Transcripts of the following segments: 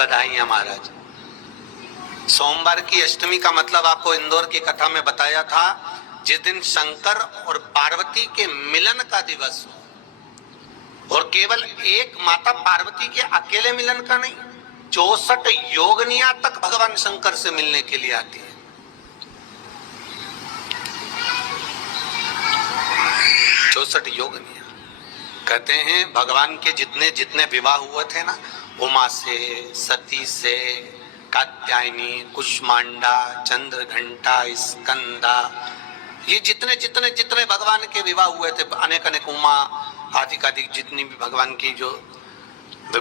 बधाइयां महाराज। सोमवार की अष्टमी का मतलब आपको इंदौर की कथा में बताया था, जिस दिन शंकर और पार्वती के मिलन का दिवस हो, और केवल एक माता पार्वती के अकेले मिलन का नहीं, 64 योगनियां तक भगवान शंकर से मिलने के लिए आती है। 64 योगनियां। कहते हैं भगवान के जितने जितने विवाह हुए थे ना, उमा से, सती से, कात्यायनी, कुष्मांडा, चंद्रघंटा, स्कंदा, ये जितने जितने जितने भगवान के विवाह हुए थे, अनेक अनेक उमा आदि जितनी भी भगवान की जो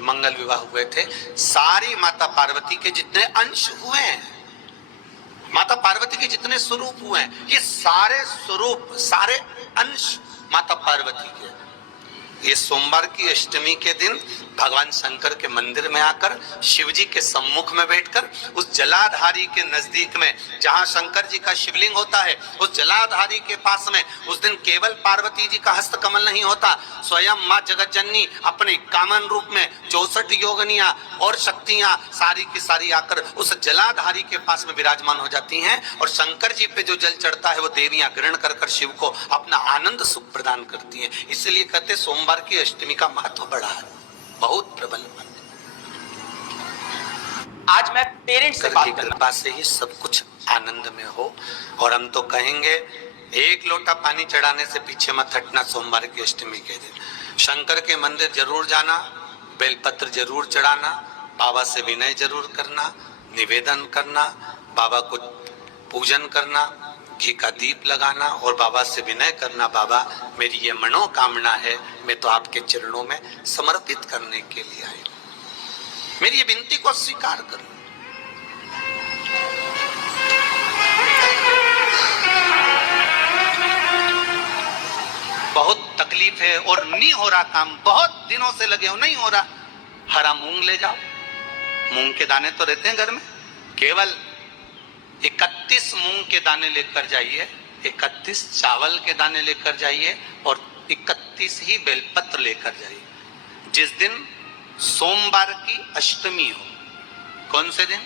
मंगल विवाह हुए थे, सारी माता पार्वती के जितने अंश हुए हैं, माता पार्वती के जितने स्वरूप हुए हैं, ये सारे स्वरूप, सारे अंश माता पार्वती के। ये सोमवार की अष्टमी के दिन भगवान शंकर के मंदिर में आकर, शिव जी के सम्मुख में बैठकर, उस जलाधारी के नजदीक में जहां शंकर जी का शिवलिंग होता है, उस जलाधारी के पास में उस दिन केवल पार्वती जी का हस्त कमल नहीं होता, स्वयं मां जगत जननी अपने कामन रूप में 64 योगनियां और शक्तियां सारी की सारी आकर उस जलाधारी के पास में विराजमान हो जाती हैं, और शंकर जी पे जो जल चढ़ता है वो देवियां ग्रहण कर कर शिव को अपना आनंद सुख प्रदान करती हैं। इसलिए कहते सोमवार की अष्टमी का महत्व बड़ा है, बहुत प्रबल। आज मैं पेरेंट्स से बात करना, कृपा से ही सब कुछ आनंद में हो। और हम तो कहेंगे एक लोटा पानी चढ़ाने से पीछे मत हटना। सोमवार की अष्टमी के दिन शंकर के मंदिर जरूर जाना, बेलपत्र जरूर चढ़ाना, बाबा से विनय जरूर करना, निवेदन करना, बाबा को पूजन करना, घी का दीप लगाना और बाबा से विनय करना, बाबा मेरी ये मनोकामना है, मैं तो आपके चरणों में समर्पित करने के लिए आई, मेरी ये विनती को स्वीकार करो। बहुत तकलीफ है और नहीं हो रहा काम, बहुत दिनों से लगे हो, नहीं हो रहा, हरा मूंग ले जाओ। मूंग के दाने तो रहते हैं घर में, केवल 31 मूंग के दाने लेकर जाइए, 31 चावल के दाने लेकर जाइए और 31 ही बेलपत्र लेकर जाइए। जिस दिन सोमवार की अष्टमी हो, कौन से दिन?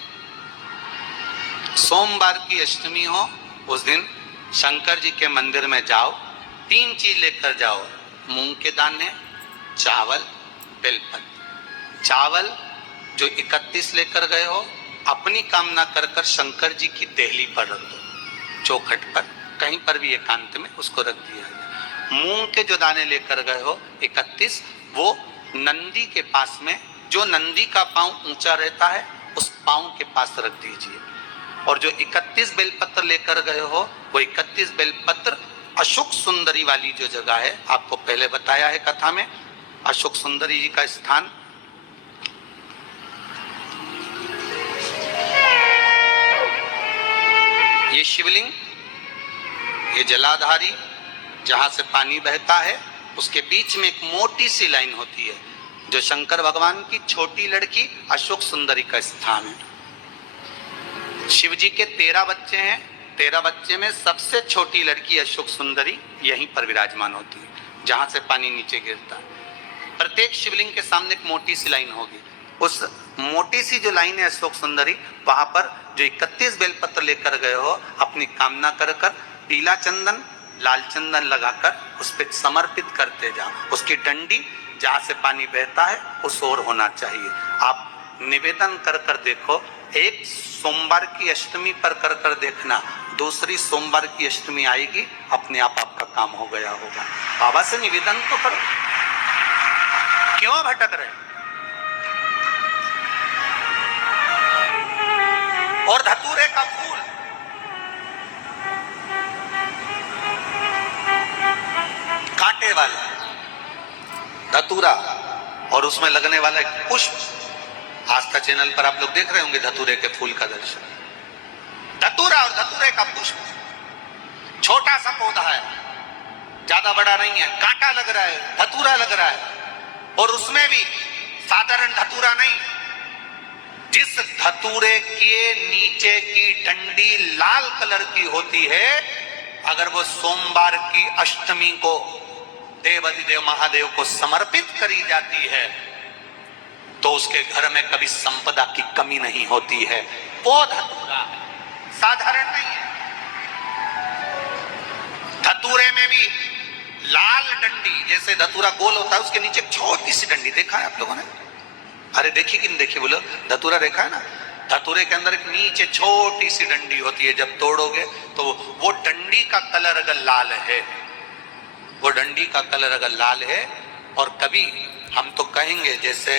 सोमवार की अष्टमी हो, उस दिन शंकर जी के मंदिर में जाओ, 3 चीज लेकर जाओ, मूंग के दाने, चावल, बेलपत्र। चावल जो 31 लेकर गए हो, अपनी कामना कर कर शंकर जी की देहली पर रख दो, चौखट पर, कहीं पर भी एकांत में उसको रख दिया है। मूंग के जो दाने लेकर गए हो 31, वो नंदी के पास में, जो नंदी का पांव ऊंचा रहता है उस पांव के पास रख दीजिए। और जो 31 बेलपत्र लेकर गए हो, वो 31 बेलपत्र अशोक सुंदरी वाली जो जगह है, आपको पहले बताया है कथा में, अशोक सुंदरी जी का स्थान, ये शिवलिंग, ये जलाधारी जहां से पानी बहता है, उसके बीच में एक मोटी सी लाइन होती है, जो शंकर भगवान की छोटी लड़की अशोक सुंदरी का स्थान है। शिव जी के 13 बच्चे हैं, 13 बच्चे में सबसे छोटी लड़की अशोक सुंदरी यहीं पर विराजमान होती है, जहां से पानी नीचे गिरता है। प्रत्येक शिवलिंग के सामने एक मोटी सी लाइन होगी, उस मोटी सी जो लाइन है अशोक सुंदरी, वहां पर जो 31 बेलपत्र लेकर गए हो, अपनी कामना कर कर पीला चंदन, लाल चंदन लगाकर उस पर समर्पित करते जाओ। उसकी डंडी जहां से पानी बहता है उस ओर होना चाहिए। आप निवेदन कर कर देखो, एक सोमवार की अष्टमी पर कर कर देखना, दूसरी सोमवार की अष्टमी आएगी, अपने आप आपका काम हो गया होगा। बाबा से निवेदन तो करो, क्यों भटक रहे? और धतूरे का फूल, कांटे वाला धतूरा और उसमें लगने वाला एक पुष्प, आस्था चैनल पर आप लोग देख रहे होंगे धतूरे के फूल का दर्शन। धतूरा और धतूरे का पुष्प, छोटा सा पौधा है, ज्यादा बड़ा नहीं है, कांटा लग रहा है, धतूरा लग रहा है, और उसमें भी साधारण धतूरा नहीं, जिस धतूरे के नीचे की डंडी लाल कलर की होती है, अगर वो सोमवार की अष्टमी को देवाधिदेव महादेव को समर्पित करी जाती है, तो उसके घर में कभी संपदा की कमी नहीं होती है। वो धतूरा है, साधारण नहीं है। धतूरे में भी लाल डंडी, जैसे धतूरा गोल होता है उसके नीचे छोटी सी डंडी, देखा है आप लोगों ने? अरे देखी कि नहीं देखी बोलो? धतूरा देखा है ना? धतूरे के अंदर एक नीचे छोटी सी डंडी होती है, जब तोड़ोगे तो वो डंडी का कलर अगर लाल है, वो डंडी का कलर अगर लाल है, और कभी हम तो कहेंगे जैसे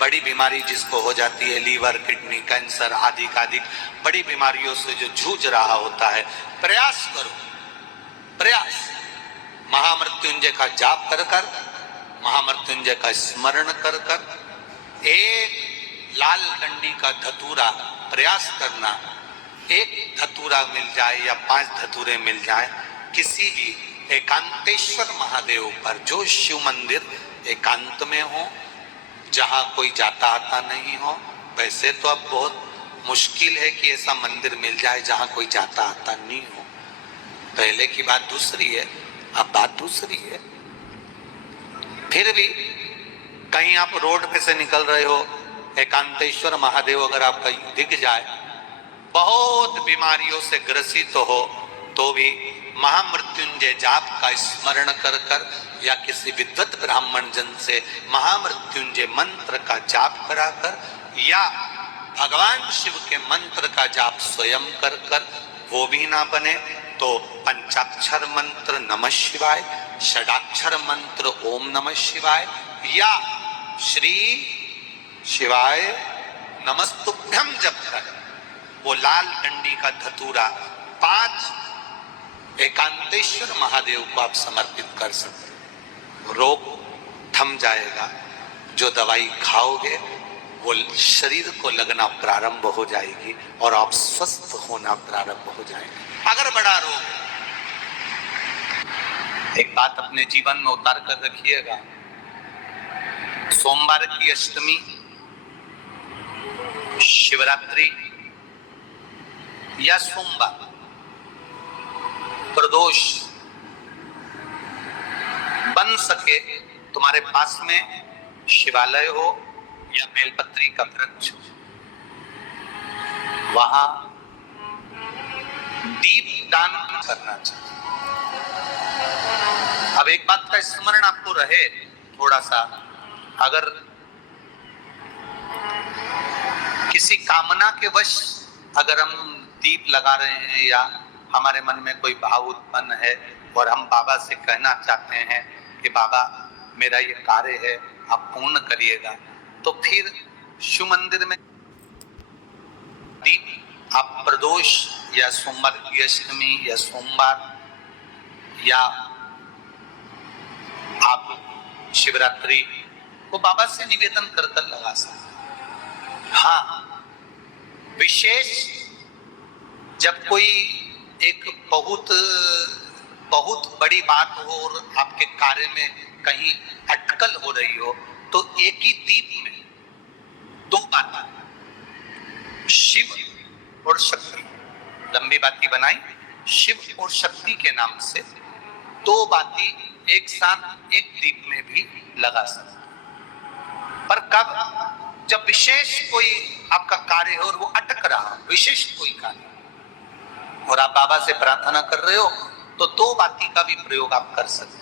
बड़ी बीमारी जिसको हो जाती है, लीवर, किडनी, कैंसर आदि आदि बड़ी बीमारियों से जो जूझ रहा होता है, प्रयास करो, प्रयास महामृत्युंजय का जाप कर कर, महामृत्युंजय का स्मरण कर कर, एक लाल डंडी का धतूरा प्रयास करना, एक धतूरा मिल जाए या 5 धतूरे मिल जाए किसी भी एकांतेश्वर महादेव पर, जो शिव मंदिर एकांत में हो, जहां कोई जाता आता नहीं हो। वैसे तो अब बहुत मुश्किल है कि ऐसा मंदिर मिल जाए जहां कोई जाता आता नहीं हो। पहले की बात दूसरी है, अब बात दूसरी है। फिर भी कहीं आप रोड पे से निकल रहे हो, एकांतेश्वर महादेव अगर आपका दिख जाए, बहुत बीमारियों से ग्रसित हो, तो भी महामृत्युंजय जाप का स्मरण कर कर या किसी विद्वत ब्राह्मण जन से महामृत्युंजय मंत्र का जाप कराकर, या भगवान शिव के मंत्र का जाप स्वयं कर कर, वो भी ना बने तो पंचाक्षर मंत्र नमः शिवाय, षडाक्षर मंत्र ओम नमः शिवाय, या श्री शिवाय नमस्तुभ्यम जप कर वो लाल डंडी का धतूरा 5 एकांतेश्वर महादेव को आप समर्पित कर सकते। रोग थम जाएगा, जो दवाई खाओगे वो शरीर को लगना प्रारंभ हो जाएगी और आप स्वस्थ होना प्रारंभ हो जाएंगे। अगर बड़ा रोग, एक बात अपने जीवन में उतार कर रखिएगा, सोमवार की अष्टमी, शिवरात्रि या सोमवार, प्रदोष, बन सके तुम्हारे पास में शिवालय हो या बेलपत्री का वृक्ष, वहां दीप दान करना चाहिए। अब एक बात का स्मरण आपको रहे थोड़ा सा, अगर किसी कामना के वश अगर हम दीप लगा रहे हैं या हमारे मन में कोई भाव उत्पन्न है और हम बाबा से कहना चाहते हैं कि बाबा मेरा ये कार्य है आप पूर्ण करिएगा, तो फिर शिव मंदिर में दीप आप प्रदोष या सोमवार की अष्टमी या सोमवार या आप शिवरात्रि को बाबा से निवेदन कर कर लगा सकते। हाँ, विशेष जब कोई एक बहुत बड़ी बात हो और आपके कार्य में कहीं अटकल हो रही हो, तो एक ही दीप में 2 बातें, शिव और शक्ति, लंबी बाती बनाई, शिव और शक्ति के नाम से 2 बाती एक साथ एक दीप में भी लगा सकते। पर कब? जब विशेष कोई आपका कार्य हो और वो अटक रहा, विशेष कोई कार्य, और आप बाबा से प्रार्थना कर रहे हो, तो 2 बाती का भी प्रयोग आप कर सकते हैं।